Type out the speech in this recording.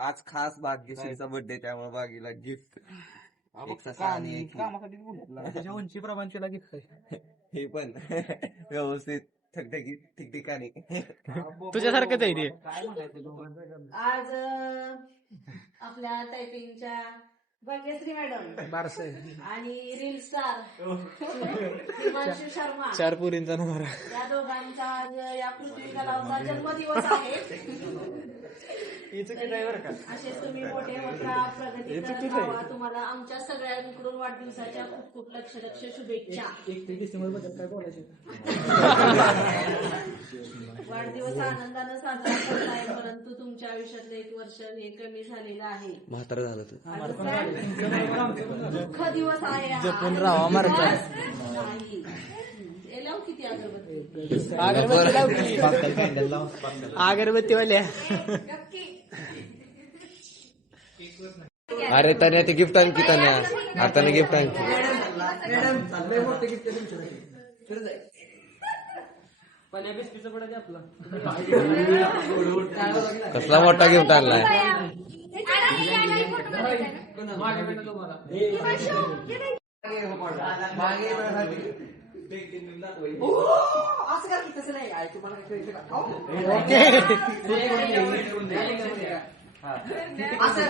आज खास भाग्यश्रीचा बर्थडे त्यामुळे बागीला गिफ्ट एक ससा आणि एक त्याच्या उंची प्रमाणला गिफ्ट आहे. हे पण व्यवस्थित ठिकठिकाणी तुझ्यासारखंच आहे ते. आज आपल्या टायपिंगच्या भाग्यश्री मॅडम बारस आणि रील स्टार हिमांशू शर्मा 4 पोरींचा नंबर. या दोघांचा आज या पृथ्वी तलावचा जन्मदिवस आहे. असेच तुम्ही मोठे होता प्रगती करत राहा. तुम्हाला आमच्या सगळ्यांकडून वाढदिवसाच्या खूप खूप लक्ष शुभेच्छा. 31 डिसेंबर बद्दल काय बोलायचं? वाढदिवस आनंदानं साजरा करताय, परंतु तुमच्या आयुष्यातलं 1 वर्ष हे कमी झालेलं आहे. म्हातारं झालं दुःख दिवस आहे. जपून राहा मारतात. नाही लाव किती अगरबत्ती. अगरबत्ती वाल्या. अरे तन्या ते गिफ्ट आणखी तन्या आता गिफ्ट आणखी कसला मोठा गिफ्ट आणलाय. असं